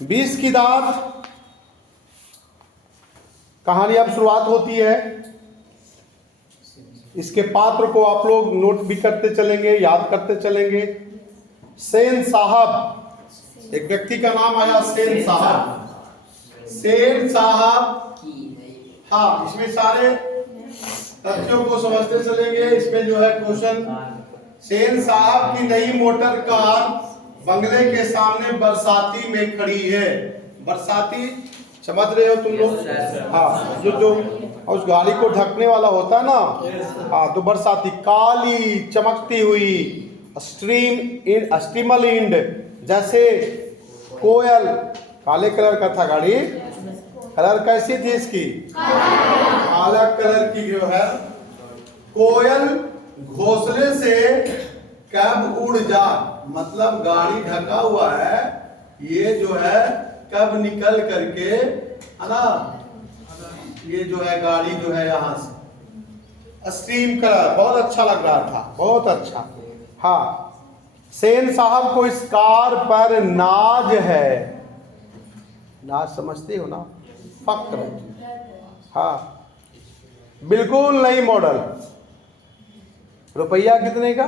20 की दात कहानी अब शुरुआत होती है। इसके पात्र को आप लोग नोट भी करते चलेंगे, याद करते चलेंगे। सेन साहब, एक व्यक्ति का नाम आया सेन साहब। सेन साहब, हाँ, इसमें सारे तथ्यों को समझते चलेंगे। इसमें जो है क्वेश्चन, सेन साहब की नई मोटर कार बंगले के सामने बरसाती में खड़ी है। बरसाती समझ रहे हो तुम लोग? हाँ, जो उस गाड़ी को ढकने वाला होता है ना, हाँ, तो बरसाती काली चमकती हुई स्टीमल इंड जैसे कोयल, काले कलर का था गाड़ी। कलर कैसी थी इसकी? काला कलर की जो है कोयल घोंसले से कब उड़ जा, मतलब गाड़ी ढका हुआ है, ये जो है कब निकल करके, है ना, ये जो है गाड़ी जो है यहाँ से स्ट्रीम कलर, बहुत अच्छा लग रहा था, बहुत अच्छा। हाँ, सेन साहब को इस कार पर नाज है। नाज समझते हो ना? फक्र। हाँ, बिल्कुल नई मॉडल। रुपया कितने का?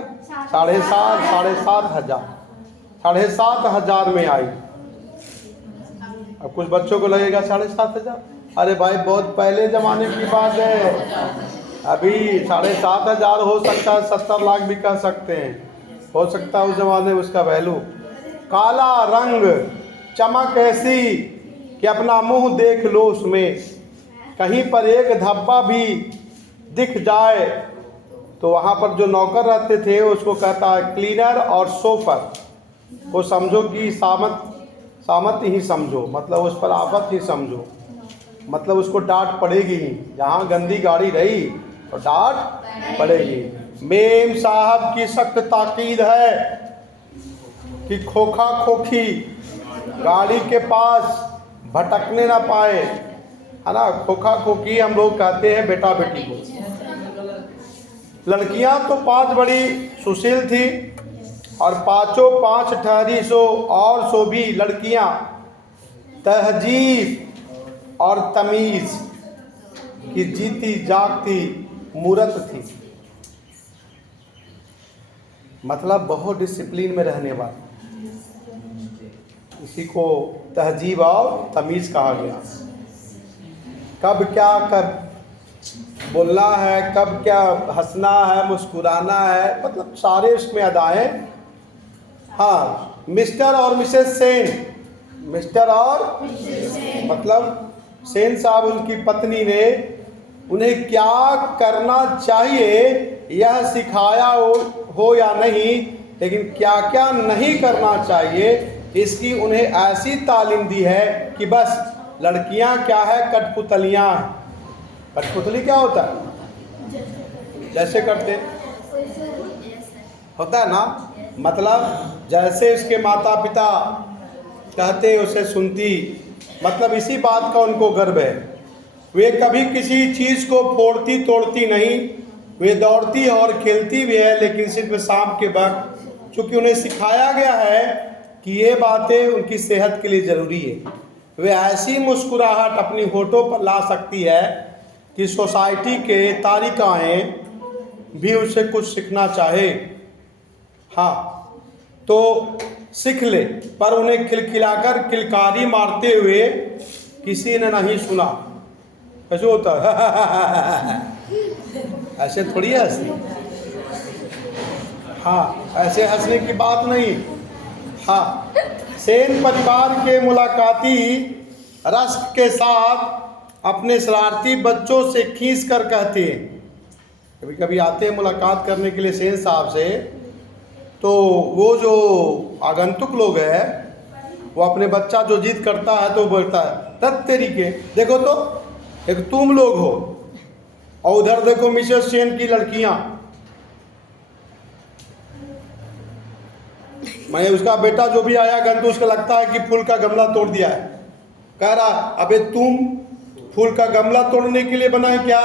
7,500 7,500 में आई। अब कुछ बच्चों को लगेगा 7,500, अरे भाई बहुत पहले जमाने की बात है। अभी 7,500 हो सकता है 70 लाख भी कह सकते हैं, हो सकता है उस जमाने में उसका वैल्यू। काला रंग, चमक ऐसी कि अपना मुंह देख लो उसमें, कहीं पर एक धब्बा भी दिख जाए तो वहाँ पर जो नौकर रहते थे उसको कहता है क्लीनर और सोफर को समझो कि सामत ही समझो, मतलब उस पर आफत ही समझो, मतलब उसको डांट पड़ेगी ही। जहाँ गंदी गाड़ी रही तो डांट पड़ेगी। मेम साहब की सख्त ताकीद है कि खोखा खोखी गाड़ी के पास भटकने ना पाए, है ना। खोखा खोखी हम लोग कहते हैं बेटा बेटी को। लड़कियां तो 5 बड़ी सुशील थी और 5 ठहरी सो और सो भी लड़कियां तहजीब और तमीज की जीती जागती मूरत थी, मतलब बहुत डिसिप्लिन में रहने वाली। इसी को तहजीब और तमीज कहा गया। कब क्या कब बोलना है, कब क्या हंसना है, मुस्कुराना है, मतलब सारे उसमें अदाएं। हाँ, मिस्टर और मिसेस सेन, मिस्टर और मतलब सेन साहब उनकी पत्नी ने उन्हें क्या करना चाहिए यह सिखाया हो या नहीं, लेकिन क्या क्या नहीं करना चाहिए इसकी उन्हें ऐसी तालीम दी है कि बस लड़कियां क्या है, कठपुतलियां हैं। कठपुतली क्या होता है? जैसे करते होता है ना, मतलब जैसे उसके माता पिता कहते उसे सुनती, मतलब इसी बात का उनको गर्व है। वे कभी किसी चीज़ को फोड़ती तोड़ती नहीं, वे दौड़ती और खेलती भी है, लेकिन सिर्फ शाम के वक्त, चूँकि उन्हें सिखाया गया है कि ये बातें उनकी सेहत के लिए ज़रूरी है। वे ऐसी मुस्कुराहट अपनी होठों पर ला सकती है कि सोसाइटी के तारिकाएँ भी उससे कुछ सीखना चाहे। हाँ, तो सीख ले, पर उन्हें खिलखिलाकर किलकारी मारते हुए किसी ने नहीं सुना। कैसे होता है? ऐसे थोड़ी है हंसनी। हाँ, ऐसे हंसने की बात नहीं। हाँ, सेन परिवार के मुलाकाती रश्क के साथ अपने शरारती बच्चों से खींच कर कहते हैं, कभी कभी आते हैं मुलाकात करने के लिए सेन साहब से, तो वो जो आगंतुक लोग हैं वो अपने बच्चा जो जिद करता है तो बोलता है तत् तेरी के, देखो तो एक तुम लोग हो और उधर देखो मिसेस सेन की लड़कियां। मैं उसका बेटा जो भी आया गंतु, उसका लगता है कि फूल का गमला तोड़ दिया है। कह रहा अबे तुम फूल का गमला तोड़ने के लिए बनाए क्या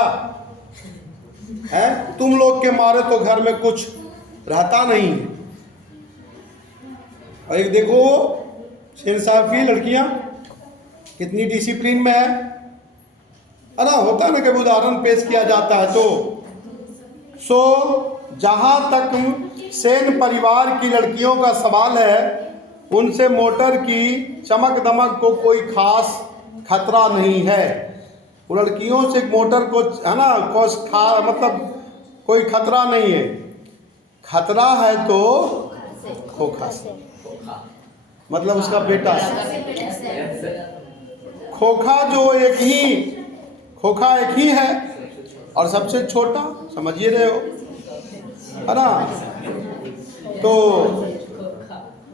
है? तुम लोग के मारे तो घर में कुछ रहता नहीं है। और एक देखो सेन साहब की लड़कियां कितनी डिसिप्लिन में है ना। होता है ना कि उदाहरण पेश किया जाता है। तो जहां तक सेन परिवार की लड़कियों का सवाल है, उनसे मोटर की चमक दमक को कोई खास खतरा नहीं है। वो लड़कियों से मोटर को है ना मतलब कोई खतरा नहीं है। खतरा है तो खोखा से, मतलब उसका बेटा से। खोखा एक ही है और सबसे छोटा, समझिए रहे हो, है ना। तो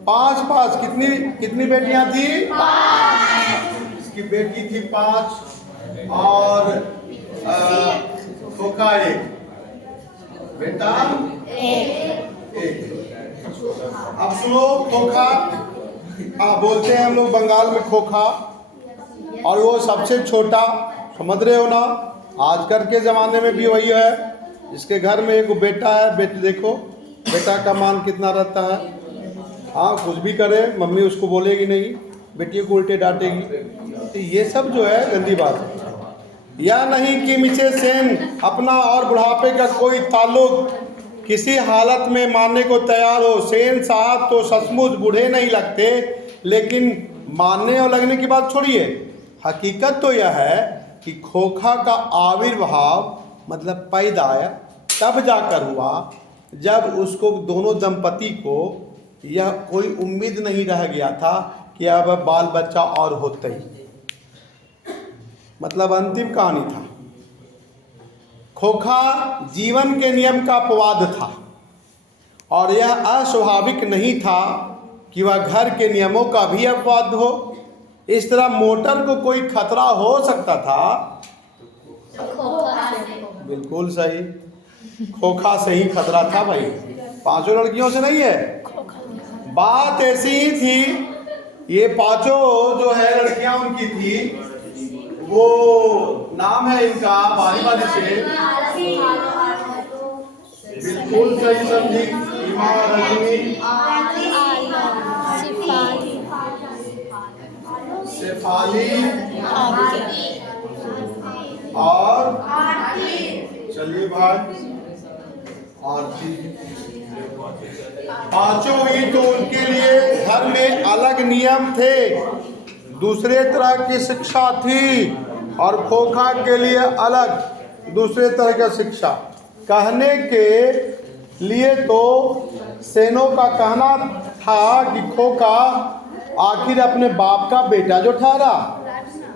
पांच कितनी बेटियां थी? इसकी बेटी थी 5 और खोखा 1, बेटा 1। अब सुनो, खोखा बोलते हैं हम लोग बंगाल में खोखा, और वो सबसे छोटा, समझ रहे हो ना। आजकल के ज़माने में भी वही है, जिसके घर में एक बेटा है, बेटी देखो बेटा का मान कितना रहता है। हाँ, कुछ भी करे मम्मी उसको बोलेगी नहीं, बेटी को उल्टे डांटेगी। तो ये सब जो है गंदी बात है। या नहीं कि मिसेस सेन अपना और बुढ़ापे का कोई ताल्लुक किसी हालत में मानने को तैयार हो। सेन साहब तो सचमुच बूढ़े नहीं लगते, लेकिन मानने और लगने की बात छोड़िए, हकीकत तो यह है कि खोखा का आविर्भाव मतलब पैदा तब जाकर हुआ जब उसको दोनों दंपति को यह कोई उम्मीद नहीं रह गया था कि अब बाल बच्चा और होते ही, मतलब अंतिम कहानी था। खोखा जीवन के नियम का अपवाद था और यह अस्वाभाविक नहीं था कि वह घर के नियमों का भी अपवाद हो। इस तरह मोटर को कोई खतरा हो सकता था। बिल्कुल सही, खोखा से ही खतरा था भाई, 5 लड़कियों से नहीं है। बात ऐसी ही थी, ये 5 जो है लड़कियां उनकी थी, वो नाम है इनका बारी बारी से, बिल्कुल सही समझी, ईमा, रजनी, शेफाली और चलिए भाई आरती। 5 ही तो उनके लिए घर में अलग नियम थे, दूसरे तरह की शिक्षा थी, और खोखा के लिए अलग दूसरे तरह की शिक्षा। कहने के लिए तो सेनों का कहना था कि खोखा आखिर अपने बाप का बेटा जो ठहरा,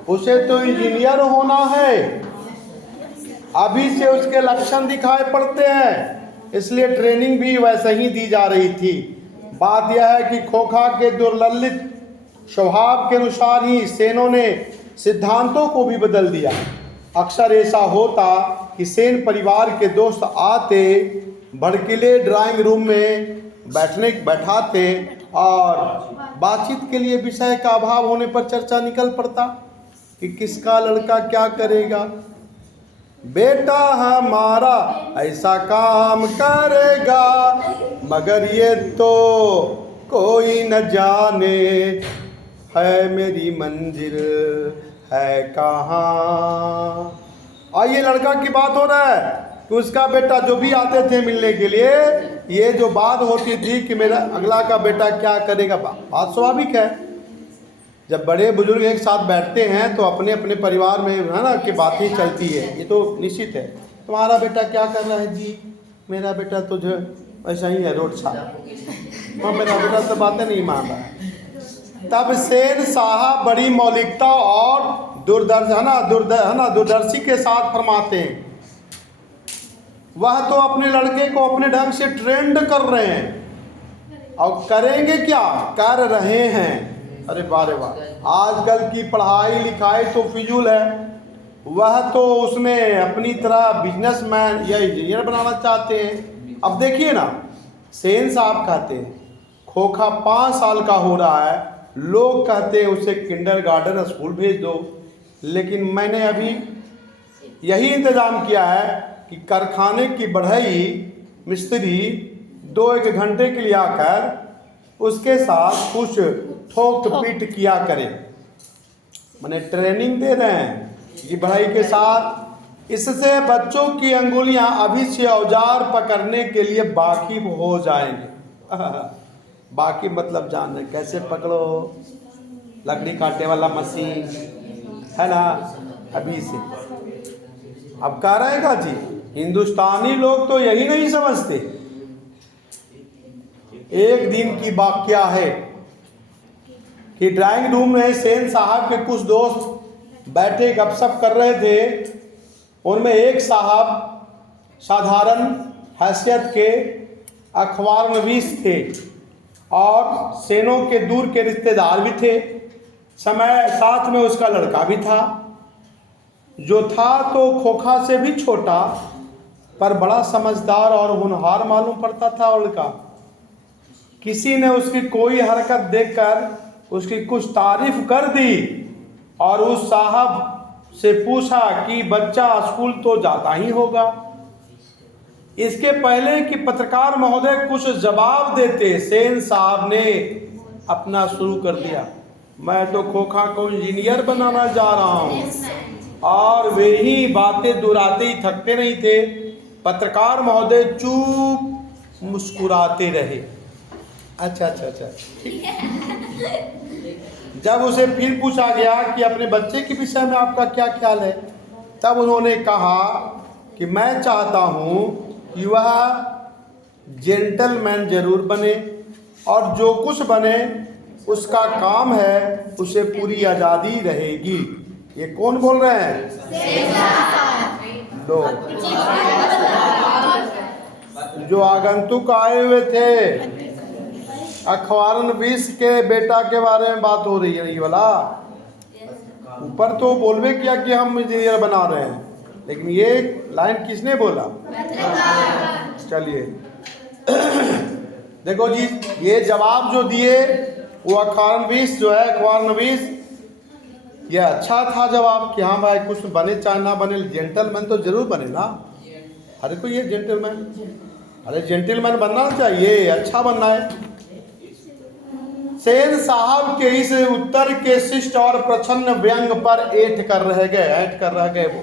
उसे तो इंजीनियर होना है, अभी से उसके लक्षण दिखाई पड़ते हैं, इसलिए ट्रेनिंग भी वैसे ही दी जा रही थी। बात यह है कि खोखा के दुर्ललित स्वभाव के अनुसार ही सेनों ने सिद्धांतों को भी बदल दिया। अक्सर ऐसा होता कि सेन परिवार के दोस्त आते, भड़कीले ड्राइंग रूम में बैठाते और बातचीत के लिए विषय का अभाव होने पर चर्चा निकल पड़ता कि किसका लड़का क्या करेगा। बेटा हमारा ऐसा काम करेगा, मगर ये तो कोई न जाने है मेरी मंजिल है कहाँ। और ये लड़का की बात हो रहा है कि उसका बेटा, जो भी आते थे मिलने के लिए, ये जो बात होती थी कि मेरा अगला का बेटा क्या करेगा, बात स्वाभाविक है। जब बड़े बुजुर्ग एक साथ बैठते हैं तो अपने अपने परिवार में है ना कि बातें चलती है, ये तो निश्चित है। तुम्हारा बेटा क्या कर रहा है जी? मेरा बेटा तो जो ऐसा ही है, रोड साहब, मेरा बेटा तो बातें नहीं मान रहा है। तब सेन साहब बड़ी मौलिकता और दूरदर्शी के साथ फरमाते हैं, वह तो अपने लड़के को अपने ढंग से ट्रेंड कर रहे हैं और करेंगे क्या, कर रहे हैं। अरे बारे वाह, आजकल की पढ़ाई लिखाई तो फिजूल है, वह तो उसने अपनी तरह बिजनेसमैन या इंजीनियर बनाना चाहते हैं। अब देखिए ना, सेन साहब कहते हैं खोखा 5 साल का हो रहा है, लोग कहते हैं उसे किंडरगार्टन स्कूल भेज दो, लेकिन मैंने अभी यही इंतज़ाम किया है कि कारखाने की बढ़ई मिस्त्री 2-1 घंटे के लिए आकर उसके साथ कुछ ठोक पीट किया करे। मैंने ट्रेनिंग दे रहे हैं कि पढ़ाई के साथ इससे बच्चों की अंगुलियां अभी से औजार पकड़ने के लिए वाकिफ हो जाएंगे। बाकी मतलब जान रहे कैसे पकड़ो, लकड़ी काटने वाला मशीन है ना, अभी से। अब क्या रहेगा जी, हिंदुस्तानी लोग तो यही नहीं समझते। एक दिन की वाकया है कि ड्राइंग रूम में सेन साहब के कुछ दोस्त बैठे गपशप कर रहे थे। उनमें एक साहब साधारण हैसियत के अखबारनवीस थे और सेनों के दूर के रिश्तेदार भी थे। समय साथ में उसका लड़का भी था, जो था तो खोखा से भी छोटा पर बड़ा समझदार और होनहार मालूम पड़ता था। लड़का किसी ने उसकी कोई हरकत देखकर उसकी कुछ तारीफ कर दी और उस साहब से पूछा कि बच्चा स्कूल तो जाता ही होगा। इसके पहले कि पत्रकार महोदय कुछ जवाब देते, सेन साहब ने अपना शुरू कर दिया। मैं तो खोखा को इंजीनियर बनाना जा रहा हूँ, और वे ही बातें दोहराते ही थकते नहीं थे। पत्रकार महोदय चुप मुस्कुराते रहे। अच्छा। जब उसे फिर पूछा गया कि अपने बच्चे के विषय में आपका क्या ख्याल है, तब उन्होंने कहा कि मैं चाहता हूँ कि वह जेंटलमैन जरूर बने, और जो कुछ बने उसका काम है, उसे पूरी आज़ादी रहेगी। ये कौन बोल रहे हैं? दो जो आगंतुक आए हुए थे। अखबारनवीस के बेटा के बारे में बात हो रही है। ये वाला ऊपर तो बोलवे किया कि हम इंजीनियर बना रहे हैं, लेकिन ये लाइन किसने बोला? चलिए देखो जी, ये जवाब जो दिए वो अखबारनवीस जो है, अखबारनवीस, ये अच्छा था जवाब कि हाँ भाई कुछ बने चाहे ना बने, जेंटलमैन तो जरूर बने ना। अरे को ये जेंटलमैन, अरे जेंटलमैन बनना चाहिए, अच्छा बनना है। सेन साहब के इस उत्तर के शिष्ट और प्रछन्न व्यंग पर ऐठ कर रह गए वो।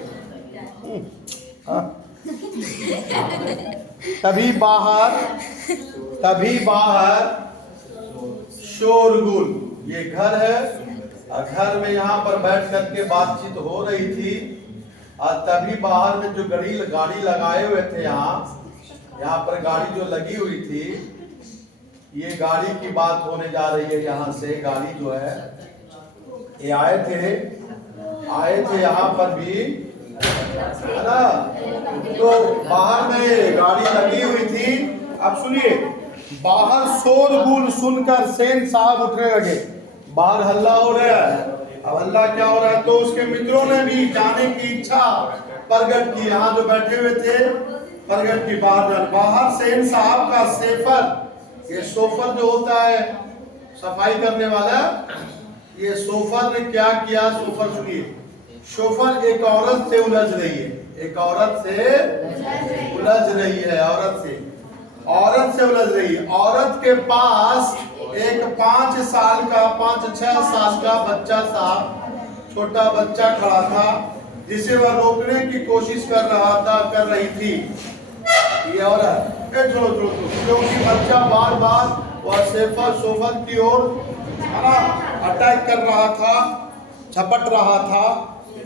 तभी बाहर शोरगुल, ये घर है, घर में यहाँ पर बैठ करके बातचीत हो रही थी, और तभी बाहर में जो गाड़ी लगाए हुए थे, यहाँ पर गाड़ी जो लगी हुई थी, ये गाड़ी की बात होने जा रही है। यहाँ से गाड़ी जो है, ये आए थे यहाँ पर भी, है ना, तो बाहर में गाड़ी लगी हुई थी। अब सुनिए, बाहर शोरगुल सुनकर सेन साहब उठने लगे। बाहर हल्ला हो रहा है। अब हल्ला क्या हो रहा है, तो उसके मित्रों ने भी जाने की इच्छा प्रकट की। यहाँ जो बैठे हुए थे प्रकट की। बाहर सेन साहब का सेफर, ये सोफर जो होता है सफाई करने वाला, ये सोफर ने क्या किया? सोफर सुनिए, सोफर एक औरत से उलझ रही है, एक औरत से उलझ रही है, औरत से उलझ रही है। औरत के पास एक 5-6 साल का बच्चा था, छोटा बच्चा खड़ा था, जिसे वह रोकने की कोशिश कर रही थी। ये औरत क्योंकि बच्चा बार बार वह सोफर की ओर अटैक कर रहा था, झपट रहा था।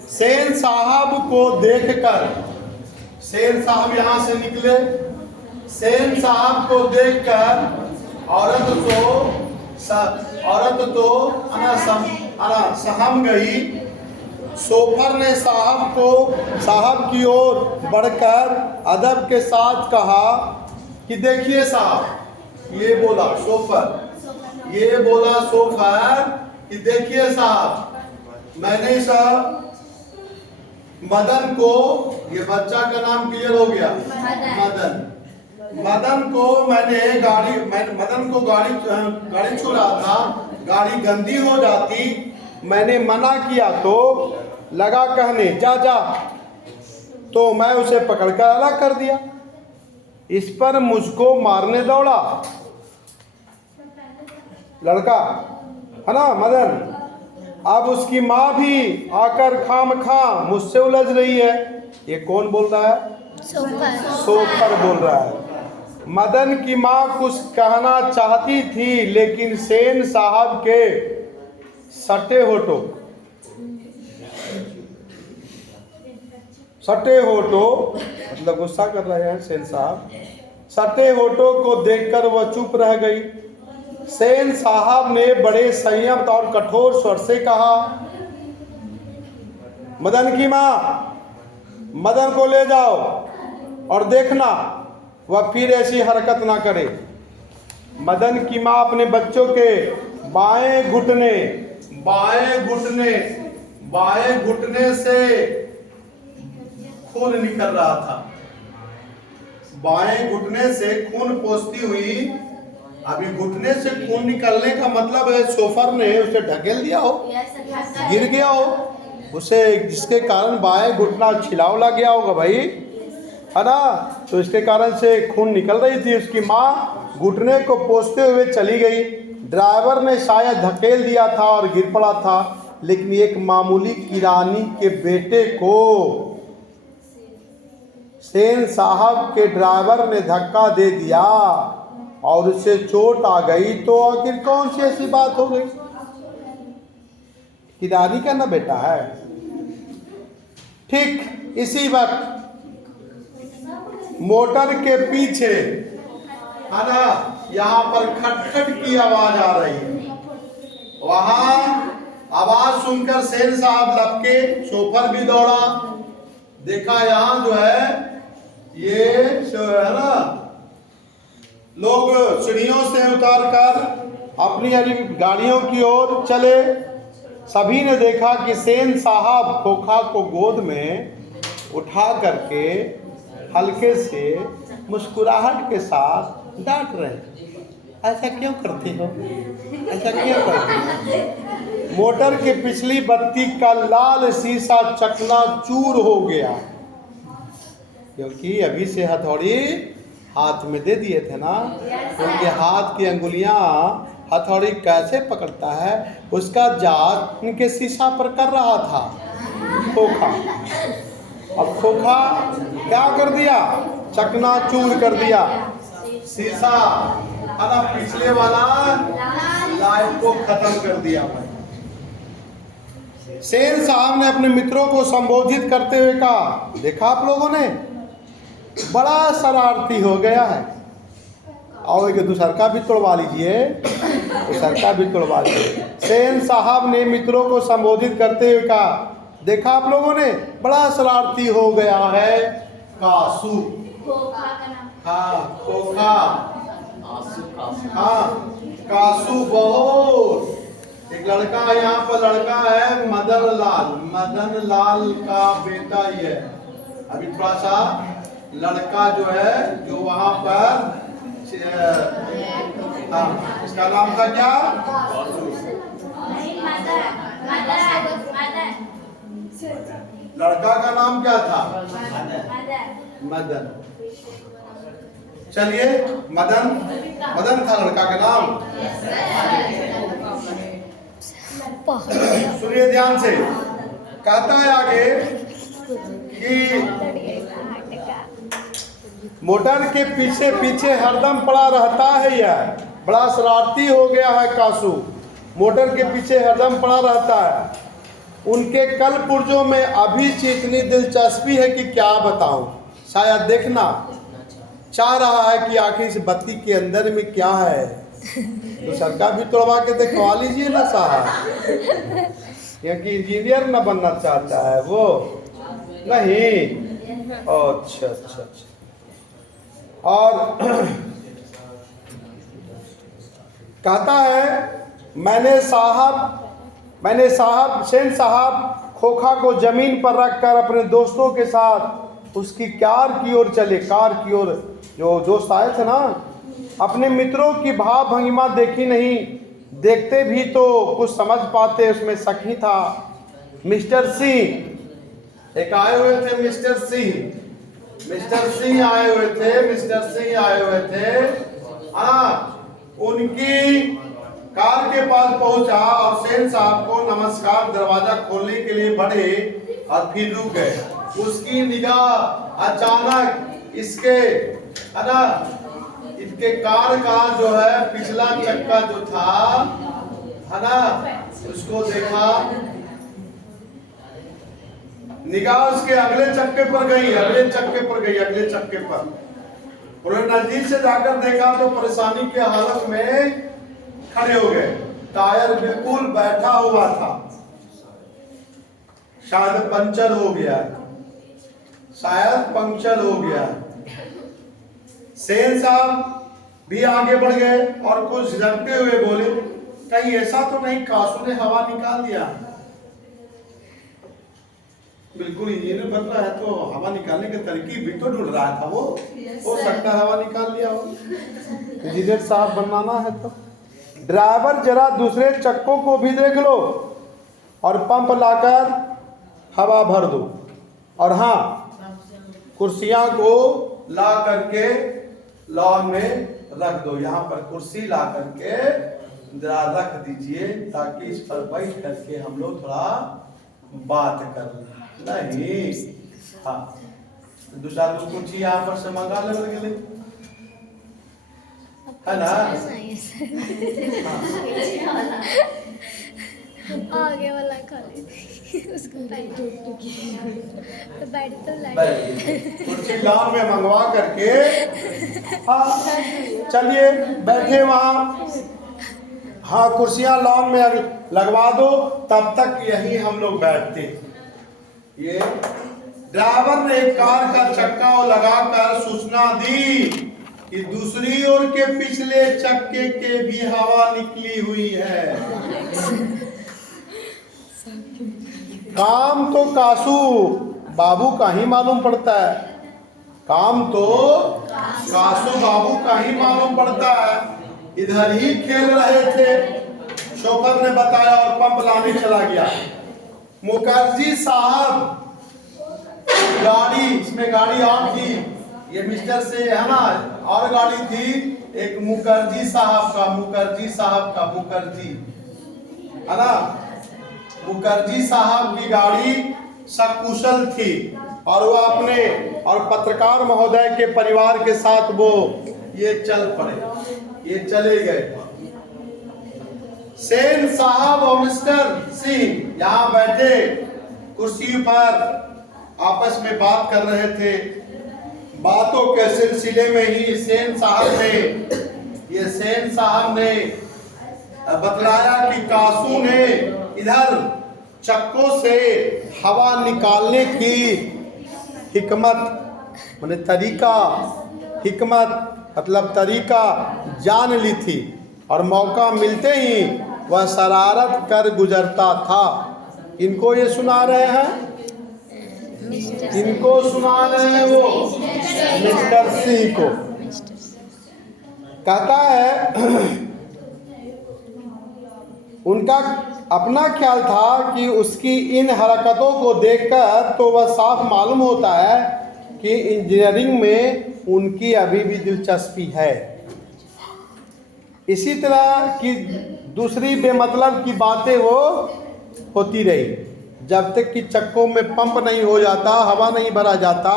सेन साहब को देखकर, सेन साहब यहाँ से निकले, सेन साहब को देखकर औरत तो सहम गई। सोफर ने साहब की ओर बढ़कर अदब के साथ कहा कि देखिए साहब, ये बोला सोफर कि देखिए साहब, मैंने साहब मदन को, ये बच्चा का नाम क्लियर हो गया, मदन को मदन को गाड़ी छू रहा था, गाड़ी गंदी हो जाती, मैंने मना किया तो लगा कहने जा, तो मैं उसे पकड़कर अलग कर दिया। इस पर मुझको मारने दौड़ा। लड़का है ना मदन। अब उसकी माँ भी आकर खामखा मुझसे उलझ रही है। ये कौन बोल रहा है? सोफर बोल रहा है। मदन की माँ कुछ कहना चाहती थी, लेकिन सेन साहब के सटे होठों मतलब गुस्सा कर रहे हैं सेन साहब, सटे होठों को देखकर वह चुप रह गई। सेन साहब ने बड़े संयम और कठोर स्वर से कहा, मदन की माँ, मदन को ले जाओ और देखना वह फिर ऐसी हरकत ना करे। मदन की माँ अपने बच्चों के बाएं घुटने से खून निकल रहा था। बाएं घुटने से खून पोंछती हुई, अभी घुटने से खून निकलने का मतलब है सोफर ने उसे ढकेल दिया हो, गिर गया हो उसे, जिसके कारण बाएं घुटना छिलावला गया होगा भाई, है ना। तो इसके कारण से खून निकल रही थी। उसकी माँ घुटने को पोंछते हुए चली गई। ड्राइवर ने शायद धकेल दिया था और गिर पड़ा था, लेकिन एक मामूली किरानी के बेटे को सेन साहब के ड्राइवर ने धक्का दे दिया और उसे चोट आ गई। तो आखिर कौन सी ऐसी बात हो गई? किरानी का ना बेटा है। ठीक इसी वक्त मोटर के पीछे, है ना, यहाँ पर खटखट की आवाज आ रही है। वहां आवाज सुनकर सेन साहब लपके, सोफर भी दौड़ा, देखा यहाँ जो है ये है ना, लोग सीढ़ियों से उतारकर अपनी गाड़ियों की ओर चले। सभी ने देखा कि सेन साहब खोखा को गोद में उठा करके हल्के से मुस्कुराहट के साथ डांट रहे। ऐसा क्यों करते हो, ऐसा क्यों करते हो? मोटर के पिछली बत्ती का लाल शीशा चकनाचूर हो गया, क्योंकि अभी से हथौड़ी हाथ में दे दिए थे ना। उनके हाथ की अंगुलियां हथौड़ी कैसे पकड़ता है उसका जात उनके शीशा पर कर रहा था खोखा। अब खोखा क्या कर दिया? चकनाचूर कर दिया शीशा, है ना, पिछले वाला लाइफ को खत्म कर दिया भाई। सेन साहब ने अपने मित्रों को संबोधित करते हुए कहा, देखा आप लोगों ने, बड़ा शरारती हो गया है। और एक दूसरका भी तोड़वा लीजिए, दूसरका भी तोड़वा लीजिए। सेन साहब ने मित्रों को संबोधित करते हुए कहा, देखा आप लोगों ने, बड़ा शरारती हो गया है कासू। हाँ खोखा, हाँ कासू बहुत। एक लड़का यहाँ पर लड़का है मदन लाल का बेटा ही है। अभी थोड़ा सा लड़का जो है जो वहाँ पर हाँ, इसका नाम था क्या? लड़का का नाम क्या था? मदन। चलिए मदन था लड़का का नाम। सुनिए ध्यान से, कहता है आगे कि मोटर के पीछे पीछे हरदम पड़ा रहता है, यह बड़ा शरारती हो गया है कासू, मोटर के पीछे हरदम पड़ा रहता है। उनके कल पुर्जों में अभी से इतनी दिलचस्पी है कि क्या बताऊं। शायद देखना चाह रहा है कि आखिर इस बत्ती के अंदर में क्या है। तो सरकार भी तोड़वा के दिखवा लीजिए ना साहब, क्योंकि इंजीनियर ना बनना चाहता है वो, नहीं। अच्छा अच्छा अच्छा। और कहता है सेन साहब खोखा को जमीन पर रखकर अपने दोस्तों के साथ उसकी कार की ओर चले। कार की ओर जो दोस्त आए थे ना, अपने मित्रों की भाव भंगिमा देखी नहीं, देखते भी तो कुछ समझ पाते, उसमें सखी था मिस्टर सिंह। एक आए हुए थे मिस्टर सिंह आए हुए थे। हाँ, उनकी कार के पास पहुंचा और सेन साहब को नमस्कार, दरवाजा खोलने के लिए बढ़े और फिर रुक गए। उसकी निगाह अचानक इसके कार का जो है पिछला चक्का जो था है ना, उसको देखा। निगाह उसके अगले चक्के पर गई, अगले चक्के पर। उन्होंने नजदीक से जाकर देखा तो परेशानी के हालत में खड़े हो गए। टायर बिल्कुल बैठा हुआ था, शायद पंचर हो गया, सेन साहब भी आगे बढ़ गए और कुछ झिझकते हुए बोले, कहीं ऐसा तो नहीं कासू ने हवा निकाल दिया? बिल्कुल इंजीनियर बन रहा है तो हवा निकालने के तरकीब भी तो ढूंढ रहा था वो। हो सकता है हवा निकाल लिया हो। इंजीनियर साहब बनाना है तो ड्राइवर जरा दूसरे चक्कों को भी देख लो और पंप लाकर हवा भर दो। और हाँ, कुर्सियां को ला करके लॉन में रख दो। यहाँ पर कुर्सी ला करके जरा रख दीजिए ताकि इस पर बैठ करके हम लोग थोड़ा बात कर नहीं। हाँ, दूसरा तो कुर्सी यहाँ पर से मंगा ले है ना। आगे वाला खाली उसको बैठ तो कुर्सी लॉन में मंगवा करके हाँ चलिए बैठे वहाँ। हाँ, कुर्सियाँ लॉन में लगवा दो, तब तक यही हम लोग बैठते। ये ड्राइवर ने कार का चक्का लगाकर सूचना दी कि दूसरी ओर के पिछले चक्के के भी हवा निकली हुई है। काम तो कासू बाबू का ही मालूम पड़ता है, काम तो कासू बाबू का ही मालूम पड़ता है। इधर ही खेल रहे थे, शोकर ने बताया और पंप लाने चला गया। मुखर्जी साहब गाड़ी, इसमें गाड़ी और थी, ये मिस्टर से है ना, और गाड़ी थी एक मुखर्जी साहब का मुखर्जी है ना। मुखर्जी साहब की गाड़ी सकुशल थी और वो अपने और पत्रकार महोदय के परिवार के साथ वो ये चल पड़े, ये चले गए। सेन साहब और मिस्टर सिंह यहाँ बैठे कुर्सी पर आपस में बात कर रहे थे। बातों के सिलसिले में ही सेन साहब ने बतलाया कि कासू ने इधर चक्कों से हवा निकालने की तरीका जान ली थी और मौका मिलते ही वह शरारत कर गुजरता था। इनको ये सुना रहे हैं, इनको सुना रहे हैं वो मिस्टर सिंह को। कहता है उनका अपना ख्याल था कि उसकी इन हरकतों को देखकर तो वह साफ मालूम होता है कि इंजीनियरिंग में उनकी अभी भी दिलचस्पी है। इसी तरह की दूसरी बेमतलब की बातें वो होती रही जब तक कि चक्कों में पंप नहीं हो जाता, हवा नहीं भरा जाता,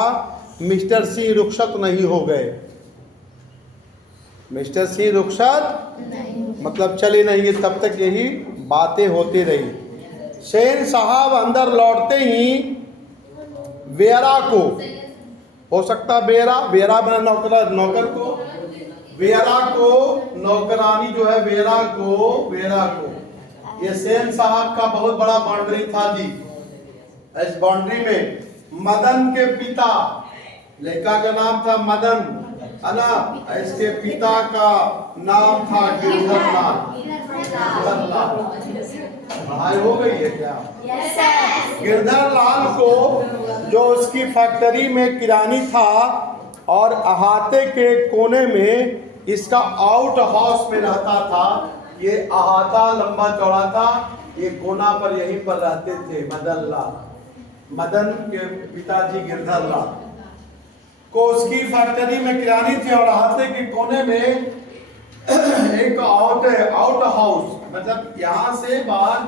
मिस्टर सिंह रुखसत नहीं हो गए। मिस्टर सिंह रुखसत मतलब चले नहीं, तब तक यही बातें होती रही। सेन साहब अंदर लौटते ही वेरा को, हो सकता वेरा बना नौकर को, वेरा को नौकरानी जो है वेरा को ये सेन साहब का बहुत बड़ा बाउंड्री था जी। इस बाउंड्री में मदन के पिता, लड़का का नाम था मदन है ना, इसके पिता का नाम था गिरधर लाल। पढ़ाई हो गई है क्या? गिरधर लाल को जो उसकी फैक्ट्री में किरानी था और अहाते के कोने में इसका आउट हाउस में रहता था। ये अहाता लंबा चौड़ा था, ये कोना पर यहीं पर रहते थे मदन के पिताजी गिरधर लाल को उसकी फैक्ट्री में किरानी थी और अहाते के कोने में एक आउट हाउस, मतलब यहाँ से बाहर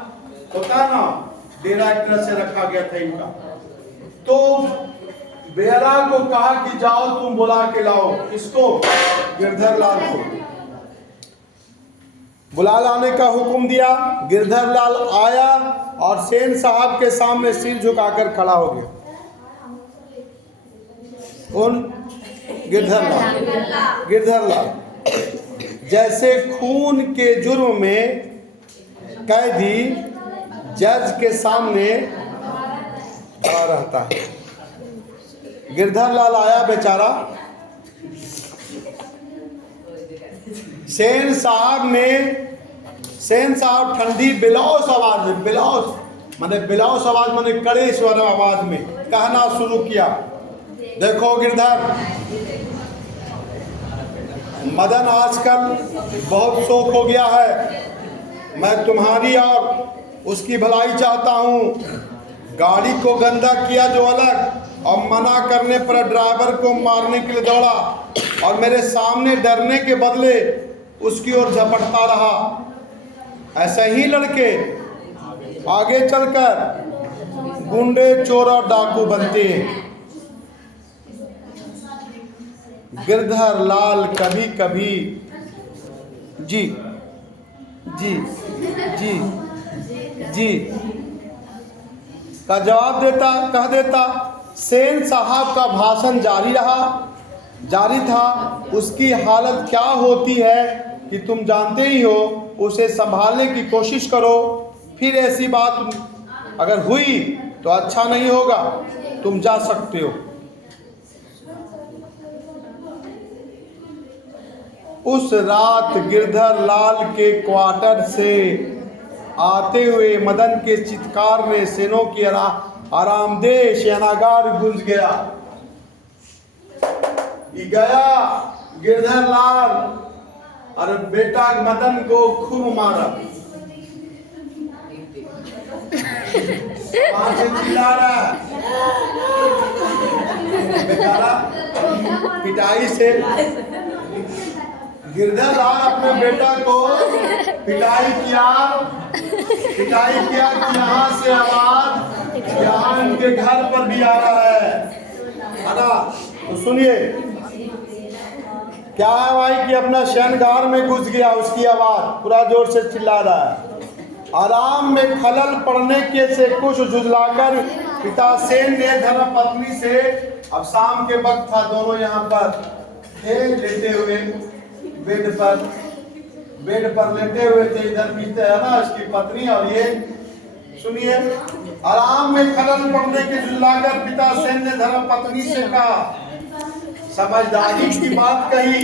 होता है ना, डेरा एक तरह से रखा गया था इनका। तो बेरा को कहा कि जाओ तुम बुला के लाओ, किसको? गिरधर लाल को बुला लाने का हुक्म दिया। गिरधर लाल आया और सेन साहब के सामने सिर झुकाकर खड़ा हो गया। कौन? गिरधर लाल। गिरधर लाल जैसे खून के जुर्म में कैदी जज के सामने खड़ा रहता है। गिरधर लाल आया बेचारा। सेन साहब ठंडी बिलौस आवाज में, बिलौस आवाज माने कड़े स्वर आवाज में कहना शुरू किया, देखो गिरधर, मदन आजकल बहुत शौक हो गया है। मैं तुम्हारी और उसकी भलाई चाहता हूँ। गाड़ी को गंदा किया जो अलग, और मना करने पर ड्राइवर को मारने के लिए दौड़ा और मेरे सामने डरने के बदले उसकी ओर झपटता रहा। ऐसे ही लड़के आगे चलकर गुंडे, चोर और डाकू बनते हैं। गिरधर लाल कभी कभी जी जी जी जी का जवाब कह देता। सेन साहब का भाषण जारी था। उसकी हालत क्या होती है कि तुम जानते ही हो। उसे संभालने की कोशिश करो। फिर ऐसी बात अगर हुई तो अच्छा नहीं होगा। तुम जा सकते हो। उस रात गिरधर लाल के क्वार्टर से आते हुए मदन के चित्कार में सेनों की आरामदेह शयनागार गूंज गया। गया गिरधर लाल और बेटा मदन को खूब मारा। वहां से चिल्ला रहा बेचारा पिटाई से। गिरधर लाल अपने बेटा को पिटाई किया कि यहाँ से आवाज यहाँ उनके घर पर भी आ रहा है ना। तो सुनिए क्या है भाई कि अपना शयनगार में घुस गया। उसकी आवाज पूरा जोर से चिल्ला रहा है। आराम में खलल पड़ने के से कुछ झुझलाकर पिता सेन ने धर्मपत्नी से, अब शाम के वक्त था, दोनों यहाँ पर थे लेटे हुए बेड पर लेटे हुए थे। इधर पीछे है ना उसकी पत्नी और ये। सुनिए, आराम में खलल पड़ने के झुझलाकर पिता सेन ने धर्मपत्नी से कहा, समझदारी की बात कही।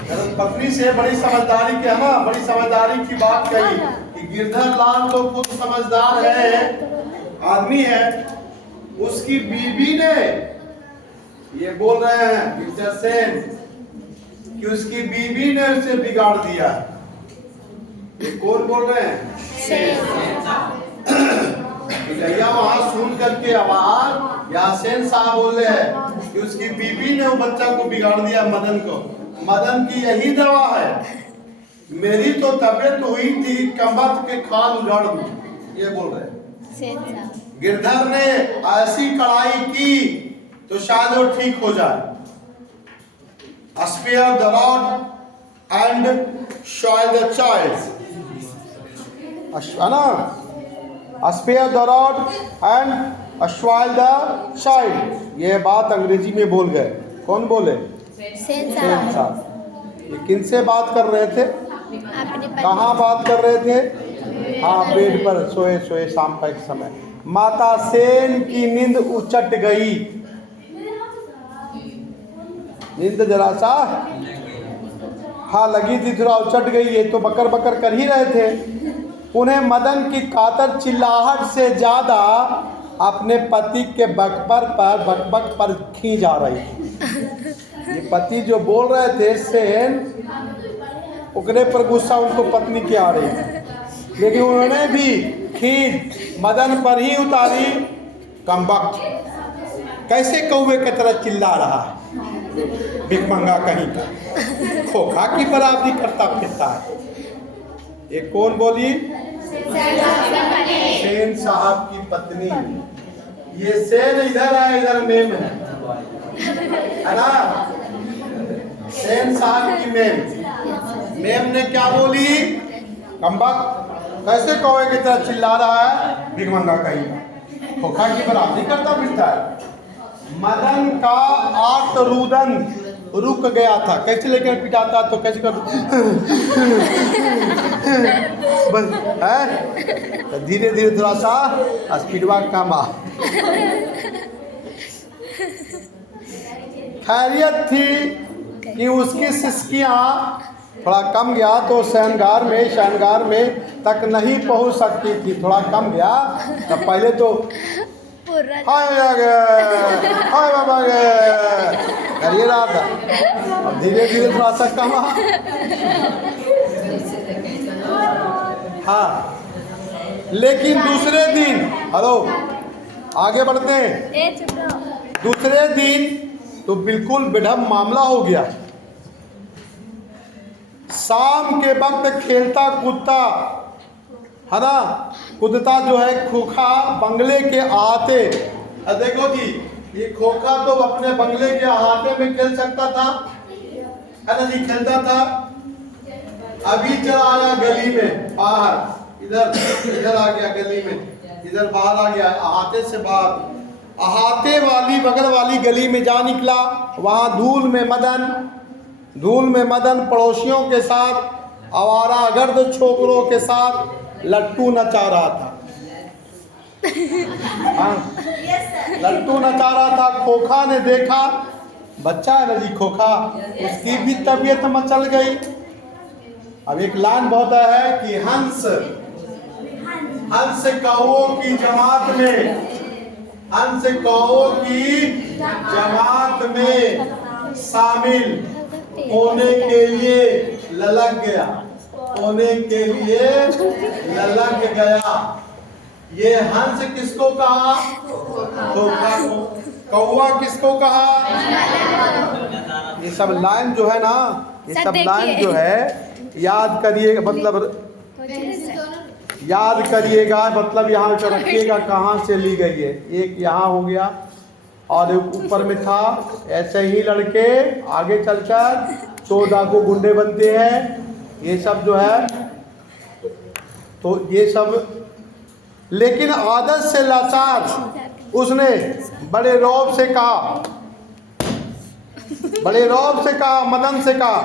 धर्मपत्नी से बड़ी समझदारी की है ना, बड़ी समझदारी की बात कही कि गिरधर लाल तो खुद समझदार है, आदमी है। उसकी बीवी ने, ये बोल रहे हैं मिस्टर सेन, कि उसकी बीवी ने उसे बिगाड़ दिया। ये कौन बोल रहे हैं? भैया वहां सुन करके आवाज यासेन साहब बोल रहे हैं कि उसकी बीवी ने वो बच्चा को बिगाड़ दिया, मदन को। मदन की यही दवा है, मेरी तो तबीयत हुई थी कमर के खाल उजाड़ दूं, ये बोल रहे हैं। गिरधर ने ऐसी कड़ाई की तो शायद वो ठीक हो जाए। Spare the rod and spoil the child. है ना? Spare the rod and spoil the child. ये बात अंग्रेजी में बोल गए। कौन बोले? सेन साहब। ये किनसे बात कर रहे थे? कहाँ बात कर रहे थे? हाँ, बेड पर सोए शाम का एक समय। माता सेन की नींद उचट गई। नींद जरा सा हाँ लगी थी, थोड़ा उचट गई। ये तो बकर बकर कर ही रहे थे। उन्हें मदन की कातर चिल्लाहट से ज्यादा अपने पति के बकबक पर खींच आ रही थी। ये पति जो बोल रहे थे सेन, उकरे पर गुस्सा उनको पत्नी की आ रही थी, लेकिन उन्होंने भी खींच मदन पर ही उतारी। कमबख्त कैसे कौवे की तरह चिल्ला रहा है। भिखमंगा कहीं का, खोखा की बराबरी करता फिरता है। ये कौन बोली? सेन साहब की पत्नी। ये सेन इधर है, इधर मेम है ना? सेन साहब की मेम। मेम ने क्या बोली? कम्बक कैसे कौवे की तरह चिल्ला रहा है, भिखमंगा कहीं का, खोखा की बराबरी करता फिरता है। मदन का आर्तरुदन रुक गया था। कैसे लेकर पिटाता तो कैसे कर बस है, तो धीरे धीरे थोड़ा सा स्पीडवा कम आ। खैरियत थी कि उसकी सिसकियाँ थोड़ा कम गया तो शयनगार में तक नहीं पहुंच सकती थी। थोड़ा कम गया तब पहले तो हाय बाबा करिए रहा था, अब धीरे धीरे थोड़ा सा कमा। हाँ, लेकिन दूसरे दिन, हेलो आगे बढ़ते हैं, दूसरे दिन तो बिल्कुल बेढब मामला हो गया। शाम के वक्त खेलता कूदता है ना, कूदता जो है खोखा बंगले के अहाते। देखो जी, ये खोखा तो अपने बंगले के अहाते में खेल सकता था, है ना जी, खेलता था। अभी चला आया गली में बाहर, इधर आ गया गली में, इधर बाहर आ गया, अहाते से बाहर, अहाते वाली बगल वाली गली में जा निकला। वहां धूल में मदन पड़ोसियों के साथ, आवारागर्द छोकरों के साथ लट्टू नचा रहा था। लट्टू नचा रहा था। खोखा ने देखा, बच्चा है ना जी खोखा, उसकी भी तबीयत मचल गई। अब एक लाइन बहुत है कि हंस कौओं की जमात में शामिल होने के लिए ललक गया। ये हंस किसको कहा? खोखा को। कौवा किसको कहा? ये सब लाइन जो है ना, ये सब लाइन जो है याद करिएगा, मतलब यहाँ पे रखिएगा कहाँ से ली गई है। एक यहाँ हो गया और ऊपर में था। ऐसे ही लड़के आगे चलकर चोर डाकू गुंडे बनते हैं, ये सब जो है, तो ये सब। लेकिन आदत से लाचार उसने बड़े रौब से कहा, मदन से कहा।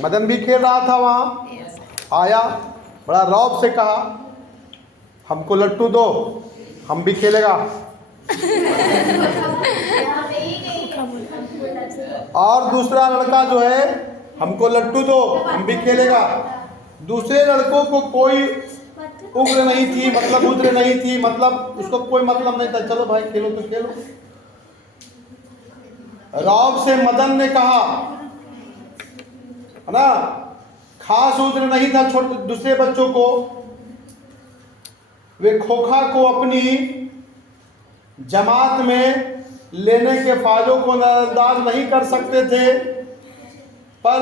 मदन भी खेल रहा था, वहाँ आया, बड़ा रौब से कहा, हमको लट्टू दो, हम भी खेलेगा। और दूसरा लड़का जो है, हमको लट्टू दो, हम भी खेलेगा। दूसरे लड़कों को कोई उग्र नहीं थी, मतलब उसको कोई मतलब नहीं था, चलो भाई खेलो तो खेलो। रौब से मदन ने कहा, है ना, खास उग्र नहीं था छोटे दूसरे बच्चों को। वे खोखा को अपनी जमात में लेने के फायदों को नजरअंदाज नहीं कर सकते थे, पर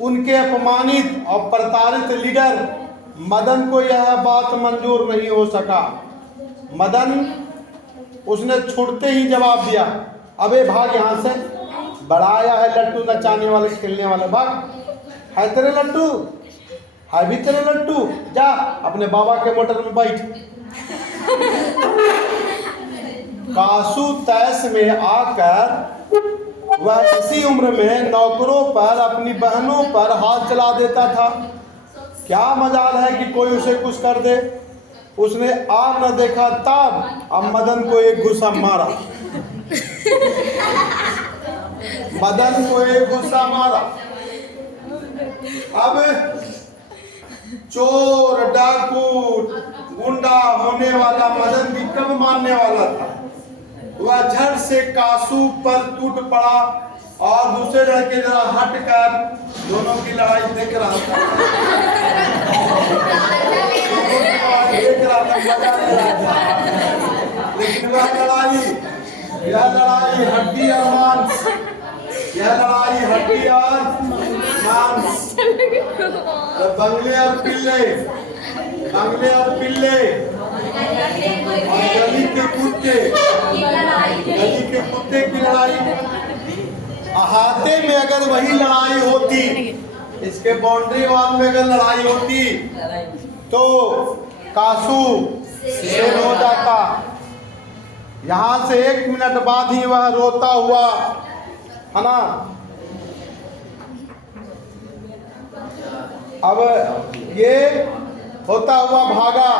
उनके अपमानित और प्रताड़ित लीडर मदन को यह बात मंजूर नहीं हो सका। मदन उसने छूटते ही जवाब दिया, अबे भाग यहाँ से, बड़ा आया है लट्टू नचाने वाले, खेलने वाले, भाग। है तेरे लट्टू, है भी तेरे लट्टू, जा अपने बाबा के मोटर में बैठ। कासू तैस में आकर वह इसी उम्र में नौकरों पर, अपनी बहनों पर हाथ चला देता था। क्या मजाल है कि कोई उसे कुछ कर दे। उसने आग न देखा तब अब मदन को एक गुस्सा मारा। अब चोर डाकू गुंडा होने वाला मदन भी कब मानने वाला था। वह झट से कासू पर टूट पड़ा और दूसरे लड़के जरा हट कर दोनों की लड़ाई देख रहा था। लेकिन वह लड़ाई यह लड़ाई हड्डी और मांस, यह लड़ाई हड्डी और मांस। तो बंगले और पिल्ले, बंगले और पिल्ले और गली के कुत्ते, गली के कुत्ते की लड़ाई। अहाते में अगर वही लड़ाई होती, इसके बाउंड्री वॉल में अगर लड़ाई होती तो कासू शेर हो जाता। यहाँ से 1 मिनट बाद ही वह रोता हुआ, है ना। अब ये होता हुआ भागा।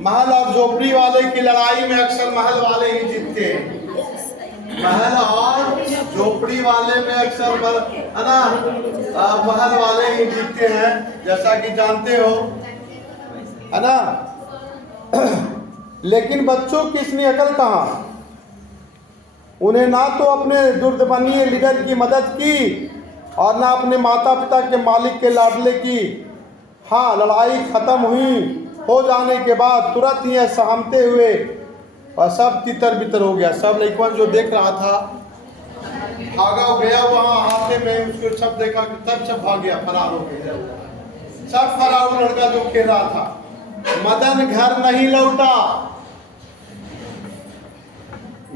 महल और झोपड़ी वाले की लड़ाई में अक्सर महल वाले ही जीतते हैं। महल और झोपड़ी वाले में अक्सर, है ना, महल वाले ही जीतते हैं, जैसा कि जानते हो, है ना। लेकिन बच्चों की इतनी अकल कहाँ। उन्हें ना तो अपने दुर्दमनीय लीडर की मदद की और ना अपने माता पिता के मालिक के लाडले की। हाँ, लड़ाई खत्म हो जाने के बाद तुरंत ही सहमते हुए और सब तितर बितर हो गया। सब लड़का जो देख रहा था भागा गया वहाँ हाथे में, उसको सब देखा, तब सब भाग गया, फरार हो गया। सब फरार लड़का जो खेल रहा था। मदन घर नहीं लौटा।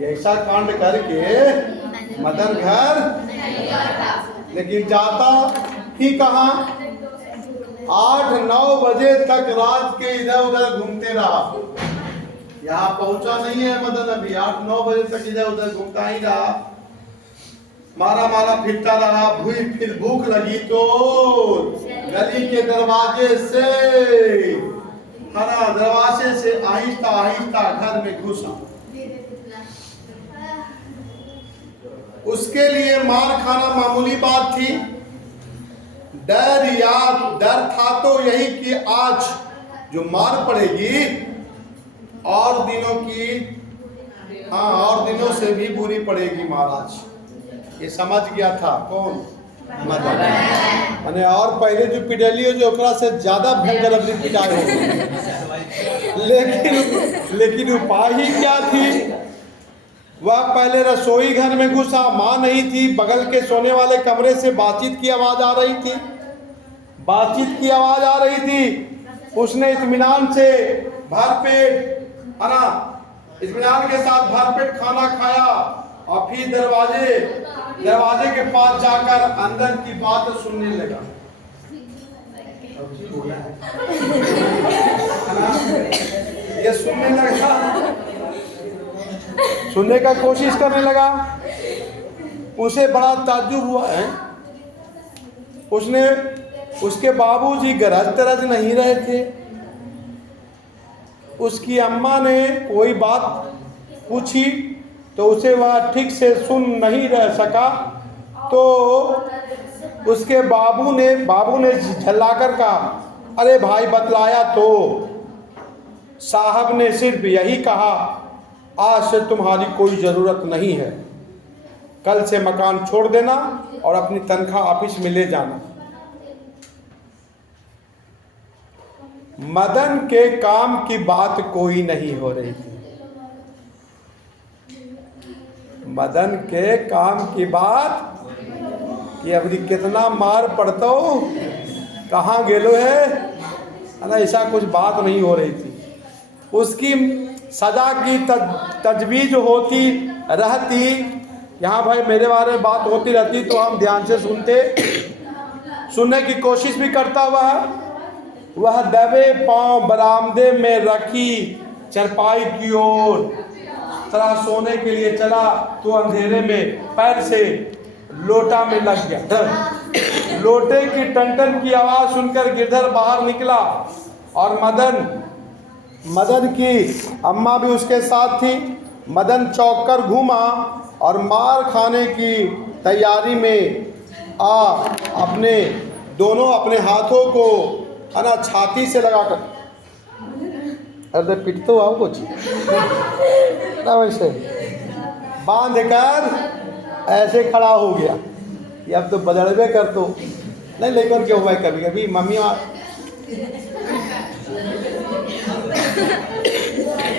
ऐसा कांड करके मदन घर, लेकिन जाता ही कहाँ। 8-9 बजे तक रात के इधर उधर घूमते रहा। यहाँ पहुंचा नहीं है मदन अभी। 8-9 बजे तक इधर उधर घूमता ही रहा, मारा मारा फिरता रहा। फिर भूख लगी तो गली के दरवाजे से, दरवाजे से आहिस्ता आहिस्ता घर में घुसा। उसके लिए मार खाना मामूली बात थी। डर था तो यही कि आज जो मार पड़ेगी और दिनों की, हाँ, और दिनों से भी बुरी पड़ेगी महाराज। ये समझ गया था कौन? मदन। मैंने और पहले जो पिटेली हो जो ओकरा से ज्यादा भयंकर अभी पिटाई हो। लेकिन उपाय ही क्या थी। वह पहले रसोई घर में घुसा। माँ नहीं थी। बगल के सोने वाले कमरे से बातचीत की आवाज आ रही थी। उसने इत्मीनान से भरपेट, है ना, इत्मीनान के साथ भरपेट खाना खाया और फिर दरवाजे के पास जाकर अंदर की बात सुनने लगा। ये सुनने का कोशिश करने लगा। उसे बड़ा ताज्जुब हुआ है। उसके बाबूजी गरज तरज नहीं रहे थे। उसकी अम्मा ने कोई बात पूछी तो उसे वह ठीक से सुन नहीं रह सका। तो उसके बाबू ने झल्लाकर कहा, अरे भाई बतलाया तो। साहब ने सिर्फ यही कहा, आज से तुम्हारी कोई ज़रूरत नहीं है। कल से मकान छोड़ देना और अपनी तनख्वाह ऑफिस में ले जाना। मदन के काम की बात कोई नहीं हो रही थी। मदन के काम की बात कि अभी कितना मार पड़ता हो, कहाँ गेलो है ना, ऐसा कुछ बात नहीं हो रही थी। उसकी सजा की तजवीज़ होती रहती। यहाँ भाई मेरे बारे में बात होती रहती तो हम ध्यान से सुनने की कोशिश भी करता। वह दबे पांव बरामदे में रखी चरपाई की ओर तरह सोने के लिए चला तो अंधेरे में पैर से लोटा में लग गया। लोटे की टन की आवाज़ सुनकर गिरधर बाहर निकला और मदन की अम्मा भी उसके साथ थी। मदन चौंक कर घूमा और मार खाने की तैयारी में अपने हाथों को छाती से लगाकर, अरे पिट तो आओ कुछ ना, वैसे बांध कर ऐसे खड़ा हो गया कि अब तो बदड़बे कर तो नहीं लेकर के हुआ। कभी कभी मम्मी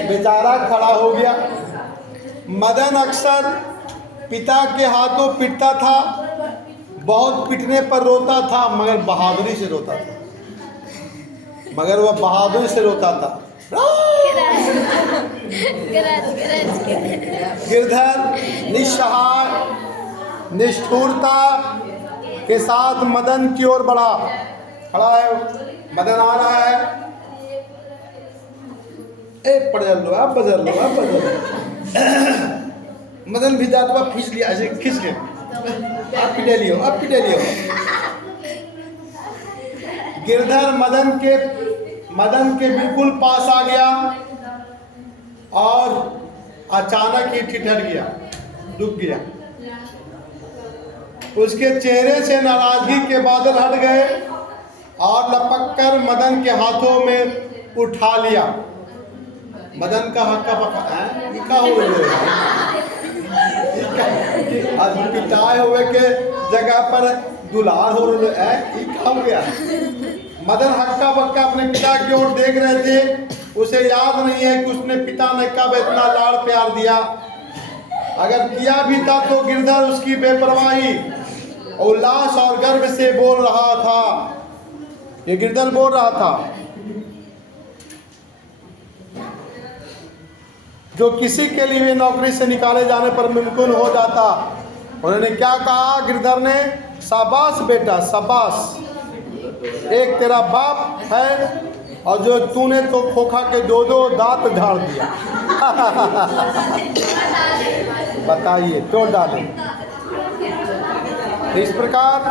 बेचारा खड़ा हो गया। मदन अक्सर पिता के हाथों पिटता था, बहुत पिटने पर रोता था, मगर बहादुरी से रोता था, मगर वह बहादुरी से रोता था। गिरधर निस्सहाय निष्ठुरता के साथ मदन की ओर बढ़ा। खड़ा है, मदन आ रहा है। पढ़ लो, आप बजर लो, आप बजर लो। मदन भी जात हुआ खींच लिया, ऐसे खींच के आप पिटे लियो, आप पिटे लियो। गिरधर मदन के बिल्कुल पास आ गया और अचानक ही ठिठर गया, रुक गया। उसके चेहरे से नाराजगी के बादल हट गए और लपककर मदन के हाथों में उठा लिया। मदन का हक्का पक्का हो आज पिटाए हुए के जगह पर दुलार हो गया। मदन हक्का बक्का अपने पिता की ओर देख रहे थे। उसे याद नहीं है कि उसने पिता ने कब इतना लाड़ प्यार दिया। अगर किया भी था तो गिरधर उसकी बेपरवाही, उल्लास और गर्व से बोल रहा था। ये गिरधर बोल रहा था, जो किसी के लिए नौकरी से निकाले जाने पर मुमकिन हो जाता। उन्होंने क्या कहा गिरधर ने? शाबाश बेटा शाबाश, एक तेरा बाप है और जो तूने तो खोखा के दो दांत झाड़ दिया। बताइए तो डालें। इस प्रकार